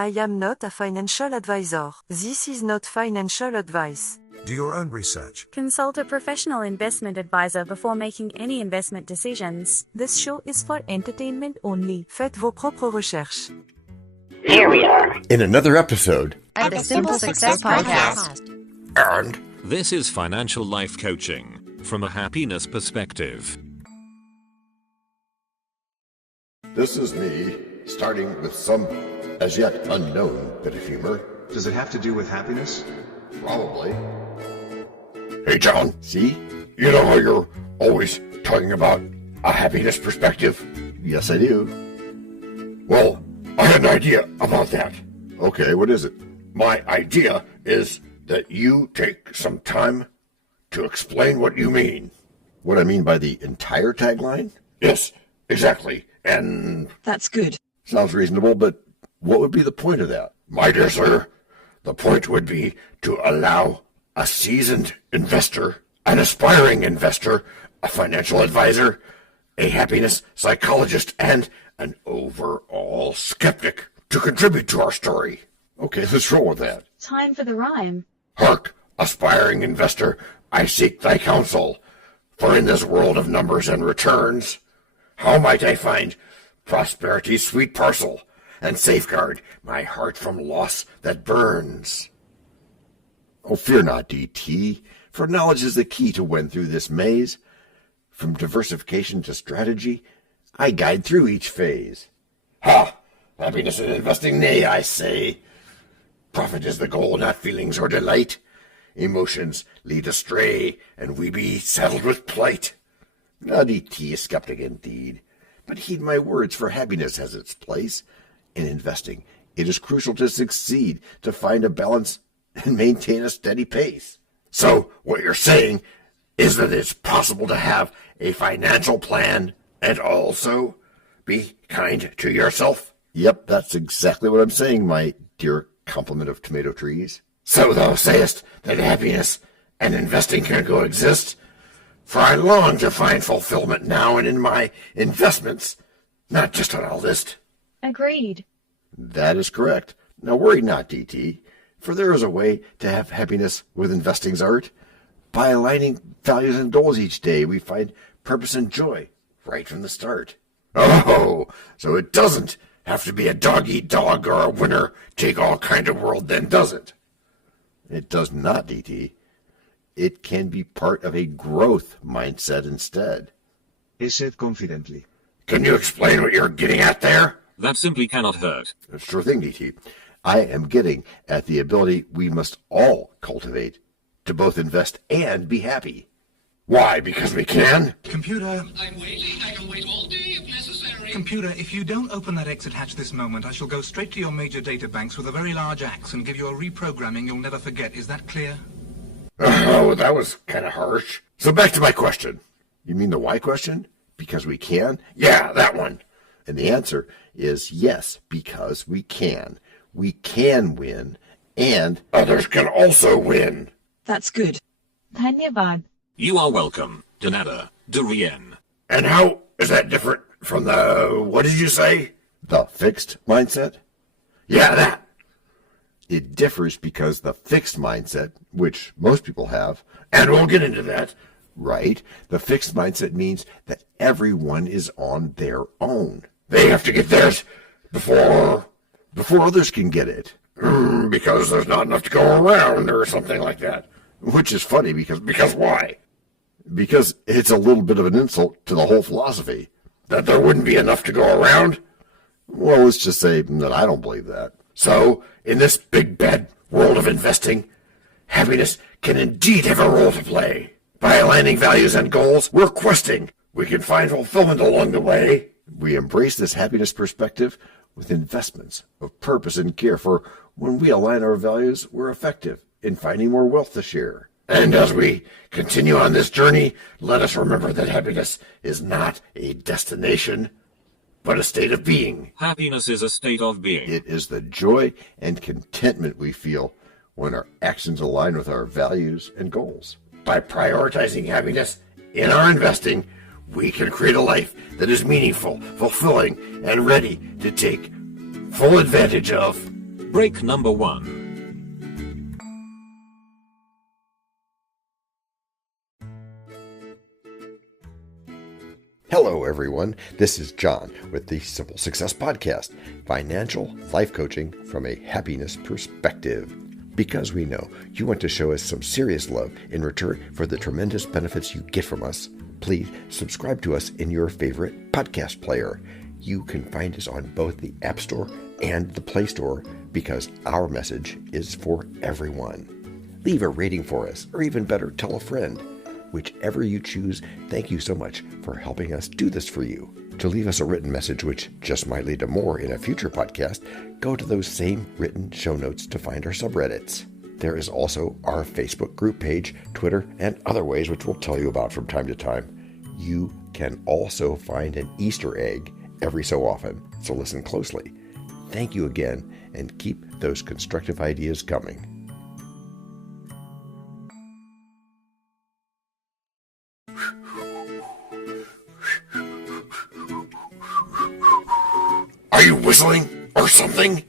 I am not a financial advisor. This is not financial advice. Do your own research. Consult a professional investment advisor before making any investment decisions. This show is for entertainment only. Faites vos propres recherches. Here we are in another episode of the Simple Success Podcast. And this is financial life coaching from a happiness perspective. This is me, starting with some as yet unknown bit of humor. Does it have to do with happiness? Probably. Hey, John. See? You know how you're always talking about a happiness perspective? Yes, I do. Well, I had an idea about that. Okay, what is it? My idea is that you take some time to explain what you mean. What I mean by the entire tagline? Yes, exactly. And... That's good. Sounds reasonable, but what would be the point of that? My dear sir, the point would be to allow a seasoned investor, an aspiring investor, a financial advisor, a happiness psychologist, and an overall skeptic to contribute to our story. Okay, let's roll with that. Time for the rhyme. Hark, aspiring investor, I seek thy counsel. For in this world of numbers and returns, how might I find prosperity's sweet parcel and safeguard my heart from loss that burns? Oh, fear not, DT, for knowledge is the key to win through this maze. From diversification to strategy, I guide through each phase. Ha! Happiness in investing, nay, I say. Profit is the goal, not feelings or delight. Emotions lead astray, and we be saddled with plight. Now, DT is skeptic indeed, but heed my words, for happiness has its place. In investing, it is crucial to succeed, to find a balance and maintain a steady pace. So, what you're saying is that it's possible to have a financial plan and also be kind to yourself? Yep, that's exactly what I'm saying, my dear complement of tomato trees. So thou sayest that happiness and investing can coexist? For I long to find fulfillment now and in my investments, not just on a list. Agreed. That is correct. Now worry not, DT, for there is a way to have happiness with investing's art. By aligning values and goals each day, we find purpose and joy right from the start. Oh, so it doesn't have to be a dog-eat-dog or a winner-take-all kind of world then, does it? It does not, DT. It can be part of a growth mindset instead. He said confidently. Can you explain what you're getting at there? That simply cannot hurt. Sure thing, DT. I am getting at the ability we must all cultivate to both invest and be happy. Why? Because we can? Computer. I'm waiting. I can wait all day if necessary. Computer, if you don't open that exit hatch this moment, I shall go straight to your major data banks with a very large axe and give you a reprogramming you'll never forget. Is that clear? Oh, that was kind of harsh. So back to my question. You mean the why question? Because we can? Yeah, that one. And the answer is yes, because we can. We can win, and others can also win. That's good. Dhanyavad. You are welcome. De nada. De rien. And how is that different from the, what did you say? The fixed mindset? Yeah, that. It differs because the fixed mindset, which most people have, and we'll get into that, right? The fixed mindset means that everyone is on their own. They have to get theirs before others can get it. Because there's not enough to go around or something like that. Which is funny because why? Because it's a little bit of an insult to the whole philosophy. That there wouldn't be enough to go around? Well, let's just say that I don't believe that. So, in this big bad world of investing, happiness can indeed have a role to play. By aligning values and goals we're questing, we can find fulfillment along the way. We embrace this happiness perspective with investments of purpose and care, for when we align our values, we're effective in finding more wealth to share. And as we continue on this journey, let us remember that happiness is not a destination, but a state of being. Happiness is a state of being. It is the joy and contentment we feel when our actions align with our values and goals. By prioritizing happiness in our investing, we can create a life that is meaningful, fulfilling, and ready to take full advantage of Break number 1. Hello, everyone. This is John with the Simple Success Podcast, financial life coaching from a happiness perspective. Because we know you want to show us some serious love in return for the tremendous benefits you get from us, please subscribe to us in your favorite podcast player. You can find us on both the App Store and the Play Store because our message is for everyone. Leave a rating for us, or even better, tell a friend. Whichever you choose, thank you so much for helping us do this for you. To leave us a written message, which just might lead to more in a future podcast, go to those same written show notes to find our subreddits. There is also our Facebook group page, Twitter, and other ways which we'll tell you about from time to time. You can also find an Easter egg every so often, so listen closely. Thank you again, and keep those constructive ideas coming. Are you whistling or something?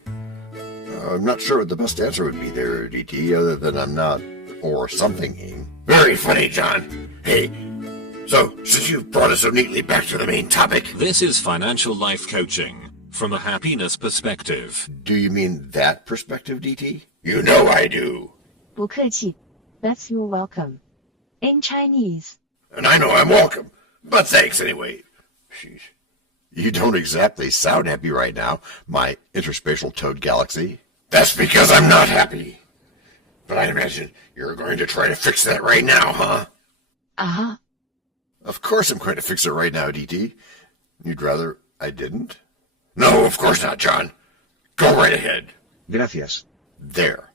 I'm not sure what the best answer would be there, DT, other than I'm not or something-ing. Very funny, John. Hey, so since you've brought us so neatly back to the main topic... This is financial life coaching from a happiness perspective. Do you mean that perspective, DT? You know I do. 不客气. That's your welcome. In Chinese. And I know I'm welcome, but thanks anyway. Sheesh. You don't exactly sound happy right now, my interspatial toad galaxy. That's because I'm not happy. But I imagine you're going to try to fix that right now, huh? Uh-huh. Of course I'm going to fix it right now, DT. You'd rather I didn't? No, of course not, John. Go right ahead. Gracias. There.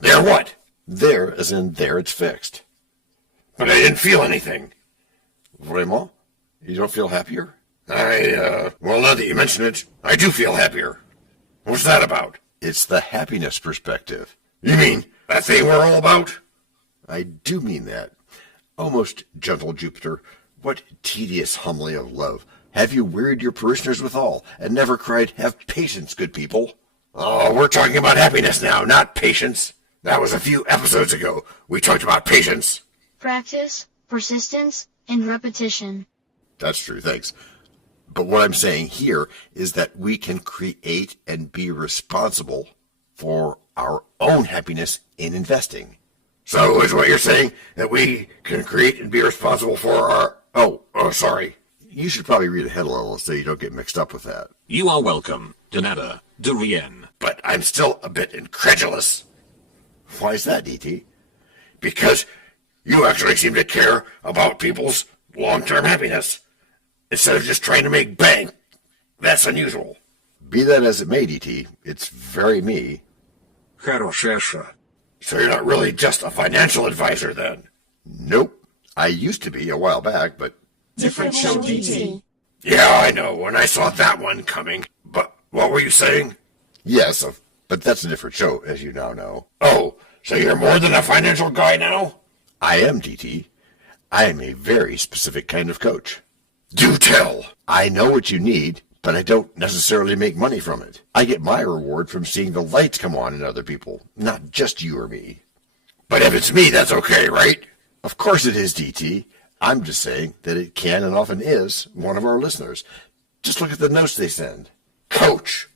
There what? There as in there it's fixed. But I didn't feel anything. Vraiment? You don't feel happier? Well, now that you mention it, I do feel happier. What's that about? It's the happiness perspective. You mean that thing we're all about? I do mean that. O most gentle Jupiter, what tedious homily of love have you wearied your parishioners withal, and never cried, have patience, good people? Oh, we're talking about happiness now, not patience. That was a few episodes ago. We talked about patience. Practice, persistence, and repetition. That's true, thanks. But what I'm saying here is that we can create and be responsible for our own happiness in investing. So is what you're saying, that we can create and be responsible for our... Oh, sorry. You should probably read ahead a little so you don't get mixed up with that. You are welcome. De nada. De rien. But I'm still a bit incredulous. Why is that, DT? Because you actually seem to care about people's long-term happiness, instead of just trying to make bank. That's unusual. Be that as it may, DT, it's very me. So you're not really just a financial advisor, then? Nope. I used to be a while back, but... Different show, DT. Yeah, I know, and I saw that one coming. But what were you saying? Yes, but that's a different show, as you now know. Oh, so you're more than a financial guy now? I am, DT. I am a very specific kind of coach. Do tell. I know what you need, but I don't necessarily make money from it. I get my reward from seeing the lights come on in other people, not just you or me. But if it's me, that's okay, right? Of course it is, DT. I'm just saying that it can and often is one of our listeners. Just look at the notes they send. Coach,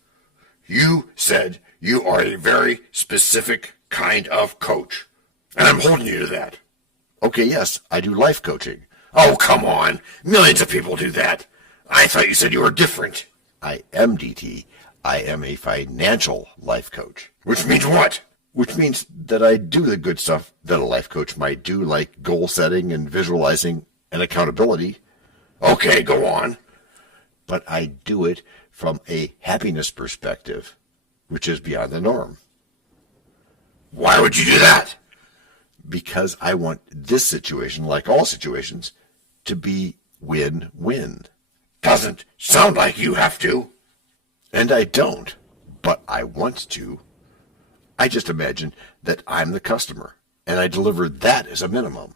you said you are a very specific kind of coach, and I'm holding you to that. Okay, yes, I do life coaching. Oh, come on. Millions of people do that. I thought you said you were different. I am, DT. I am a financial life coach. Which means what? Which means that I do the good stuff that a life coach might do, like goal setting and visualizing and accountability. Okay, go on. But I do it from a happiness perspective, which is beyond the norm. Why would you do that? Because I want this situation, like all situations, to be win-win. Doesn't sound like you have to. And I don't, but I want to. I just imagine that I'm the customer, and I deliver that as a minimum.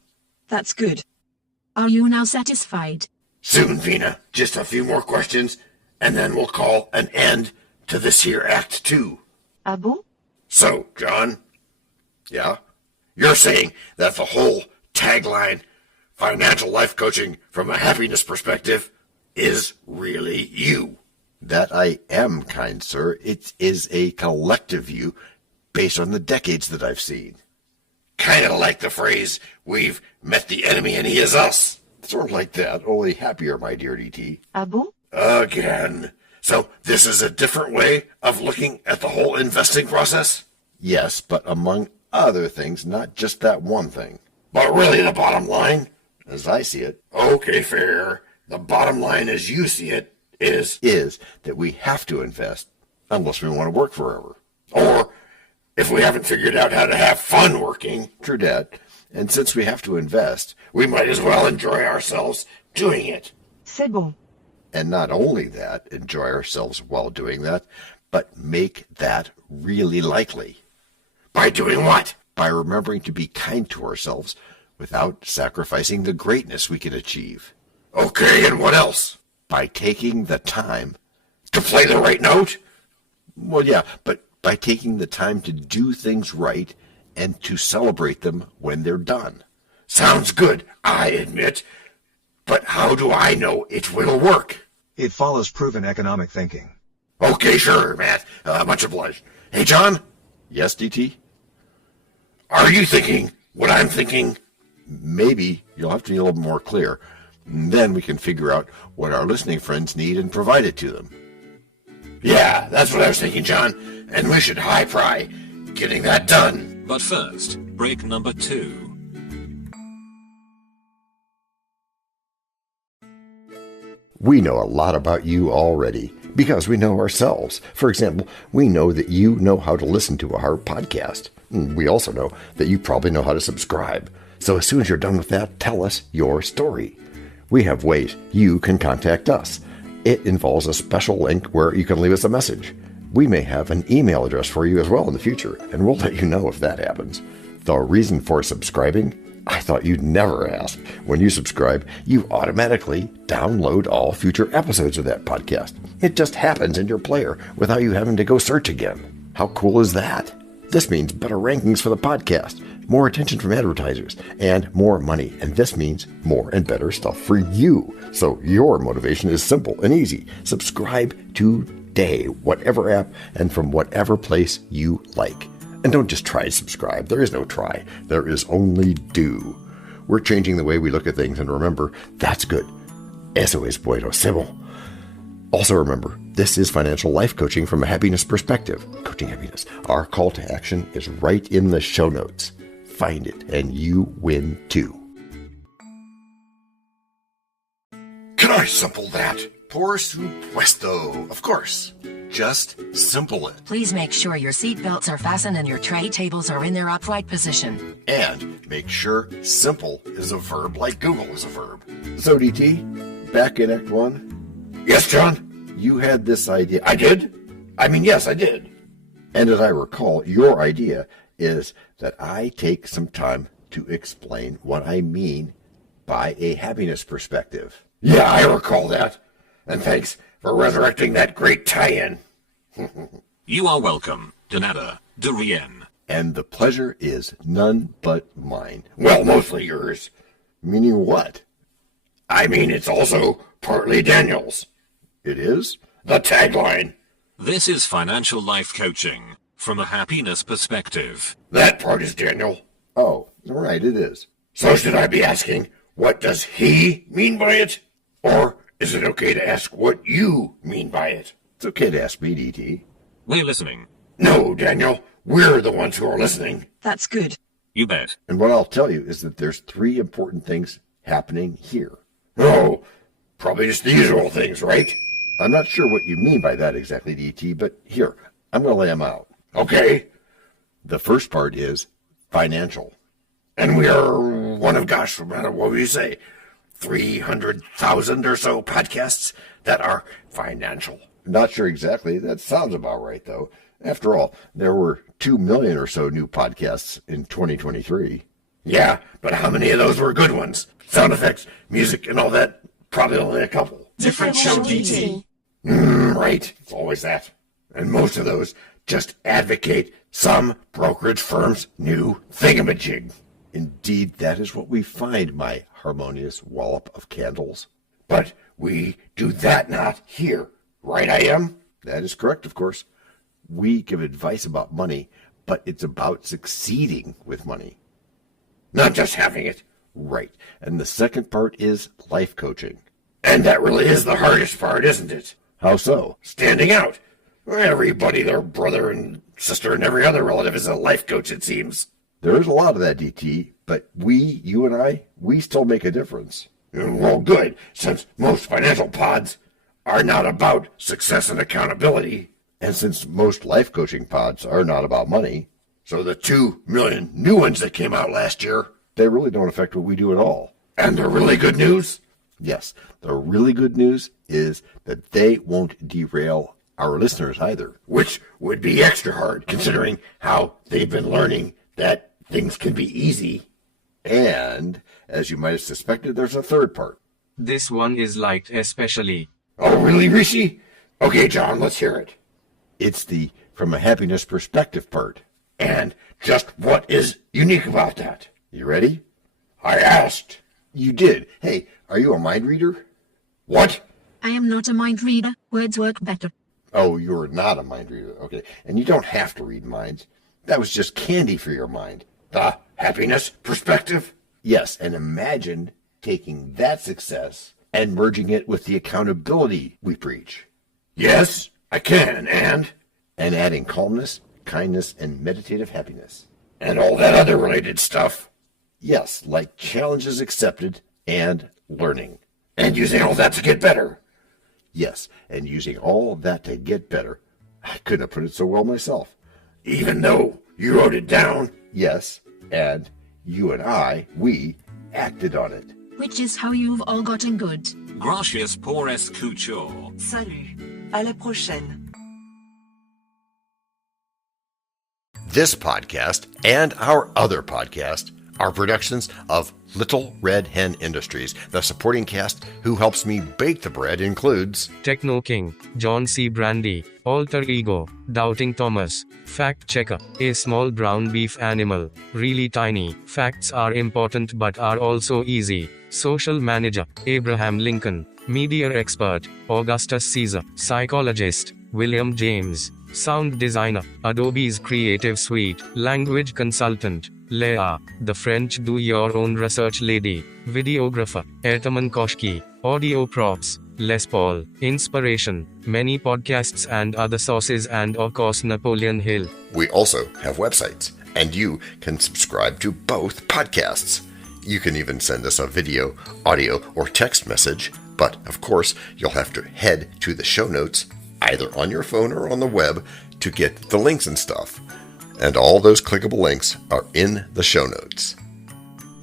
That's good. Are you now satisfied? Soon, Vina. Just a few more questions, and then we'll call an end to this here Act 2. Ah bon? So, John? Yeah? You're saying that the whole tagline, financial life coaching from a happiness perspective, is really you? That I am, kind sir. It is a collective view based on the decades that I've seen. Kind of like the phrase, we've met the enemy and he is us. Sort of like that, only happier, my dear DT. Ah bon? Again. So this is a different way of looking at the whole investing process? Yes, but among other things, not just that one thing. But really the bottom line? As I see it. Okay, fair. The bottom line as you see it is that we have to invest unless we want to work forever. Or if we haven't figured out how to have fun working. True that. And since we have to invest, we might as well enjoy ourselves doing it. C'est bon. And not only that, enjoy ourselves while doing that, but make that really likely. By doing what? By remembering to be kind to ourselves without sacrificing the greatness we can achieve. Okay, and what else? By taking the time. To play the right note? Well, yeah, but by taking the time to do things right and to celebrate them when they're done. Sounds good, I admit. But how do I know it will work? It follows proven economic thinking. Okay, sure, Matt. Much obliged. Hey, John? Yes, DT? Are you thinking what I'm thinking? Maybe you'll have to be a little more clear. Then we can figure out what our listening friends need and provide it to them. Yeah, that's what I was thinking, John. And we should high pry getting that done. But first, break number 2. We know a lot about you already because we know ourselves. For example, we know that you know how to listen to our podcast. We also know that you probably know how to subscribe. So as soon as you're done with that, tell us your story. We have ways you can contact us. It involves a special link where you can leave us a message. We may have an email address for you as well in the future, and we'll let you know if that happens. The reason for subscribing? I thought you'd never ask. When you subscribe, you automatically download all future episodes of that podcast. It just happens in your player without you having to go search again. How cool is that? This means better rankings for the podcast, more attention from advertisers, and more money. And this means more and better stuff for you. So your motivation is simple and easy. Subscribe today, whatever app and from whatever place you like. And don't just try to subscribe. There is no try. There is only do. We're changing the way we look at things, and remember, that's good. Eso es bueno, sebo. Also remember, this is financial life coaching from a happiness perspective. Coaching happiness. Our call to action is right in the show notes. Find it, and you win too. Can I simple that? Por supuesto. Of course. Just simple it. Please make sure your seatbelts are fastened and your tray tables are in their upright position. And make sure simple is a verb like Google is a verb. So, DT, back in Act 1? Yes, John? You had this idea. I did? Yes, I did. And as I recall, your idea is that I take some time to explain what I mean by a happiness perspective. Yeah, I recall that. And thanks for resurrecting that great tie-in. You are welcome, de nada, de rien. And the pleasure is none but mine. Well, mostly yours. Meaning what? It's also partly Daniel's. It is? The tagline. This is financial life coaching from a happiness perspective. That part is Daniel. Oh, right, it is. So should I be asking, what does he mean by it? Or is it okay to ask what you mean by it? It's okay to ask me, DT. We're listening. No, Daniel. We're the ones who are listening. That's good. You bet. And what I'll tell you is that there's 3 important things happening here. Oh, probably just the usual things, right? I'm not sure what you mean by that exactly, DT, but here, I'm going to lay them out. Okay. The first part is financial. And we are one of, what would you say, 300,000 or so podcasts that are financial. Not sure exactly. That sounds about right, though. After all, there were 2 million or so new podcasts in 2023. Yeah, but how many of those were good ones? Sound effects, music, and all that? Probably only a couple. Different show, DT. Right. It's always that. And most of those just advocate some brokerage firm's new thingamajig. Indeed, that is what we find, my harmonious wallop of candles. But we do that not here, right I am? That is correct, of course. We give advice about money, but it's about succeeding with money. Not just having it. Right. And the second part is life coaching. And that really is the hardest part, isn't it? How so? Standing out. Everybody, their brother and sister and every other relative is a life coach, it seems. There is a lot of that, DT, but you and I, we still make a difference. Well, good, since most financial pods are not about success and accountability. And since most life coaching pods are not about money. So the 2 million new ones that came out last year, they really don't affect what we do at all. And the really good news? Yes, the really good news is that they won't derail our listeners either. Which would be extra hard, considering how they've been learning that things can be easy. And, as you might have suspected, there's a third part. This one is liked especially. Oh, really, Rishi? Okay, John, let's hear it. It's the from a happiness perspective part. And just what is unique about that? You ready? I asked. You did. Hey, are you a mind reader? What? I am not a mind reader. Words work better. Oh, you're not a mind reader. Okay. And you don't have to read minds. That was just candy for your mind. The happiness perspective? Yes, and imagine taking that success and merging it with the accountability we preach. Yes, I can, and adding calmness, kindness, and meditative happiness. And all that other related stuff. Yes, like challenges accepted and learning. And using all that to get better. Yes, and using all of that to get better. I couldn't have put it so well myself. Even though you wrote it down? Yes, and you and I, we acted on it. Which is how you've all gotten good. Gracias por escuchar. Salut. À la prochaine. This podcast and our other podcast are productions of Little Red Hen Industries. The supporting cast who helps me bake the bread includes Techno King, John C. Brandy, Alter Ego, Doubting Thomas, Fact Checker, a small brown beef animal, really tiny, facts are important but are also easy, Social Manager, Abraham Lincoln, Media Expert, Augustus Caesar, Psychologist, William James, Sound Designer, Adobe's Creative Suite, Language Consultant, Leah, the French do-your-own research lady, Videographer, Ertaman Koshki, Audio Props, Les Paul, Inspiration, many podcasts and other sources and of course Napoleon Hill. We also have websites, and you can subscribe to both podcasts. You can even send us a video, audio, or text message, but of course you'll have to head to the show notes, either on your phone or on the web, to get the links and stuff. And all those clickable links are in the show notes.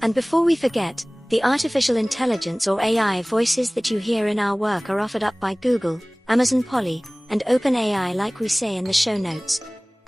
And before we forget, the artificial intelligence or AI voices that you hear in our work are offered up by Google, Amazon Polly, and OpenAI like we say in the show notes.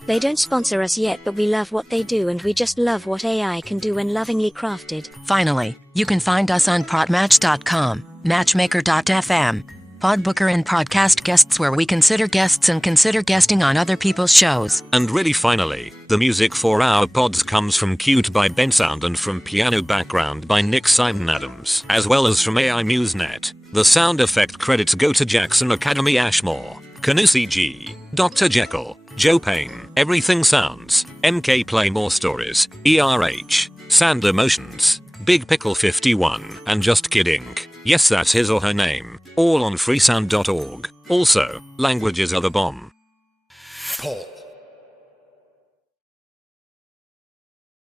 They don't sponsor us yet, but we love what they do and we just love what AI can do when lovingly crafted. Finally, you can find us on PodMatch.com, Matchmaker.fm, Podbooker, and Podcast Guests, where we consider guests and consider guesting on other people's shows. And really finally, the music for our pods comes from Cute by Ben Sound and from Piano Background by Nick Simon Adams, as well as from AI MuseNet. The sound effect credits go to Jackson Academy Ashmore, Canusi G, Dr. Jekyll, Joe Payne, Everything Sounds, MK Play More Stories, ERH, Sand Emotions, Big Pickle 51, and Just Kidding. Yes, that's his or her name. All on freesound.org. Also, languages are the bomb. Paul.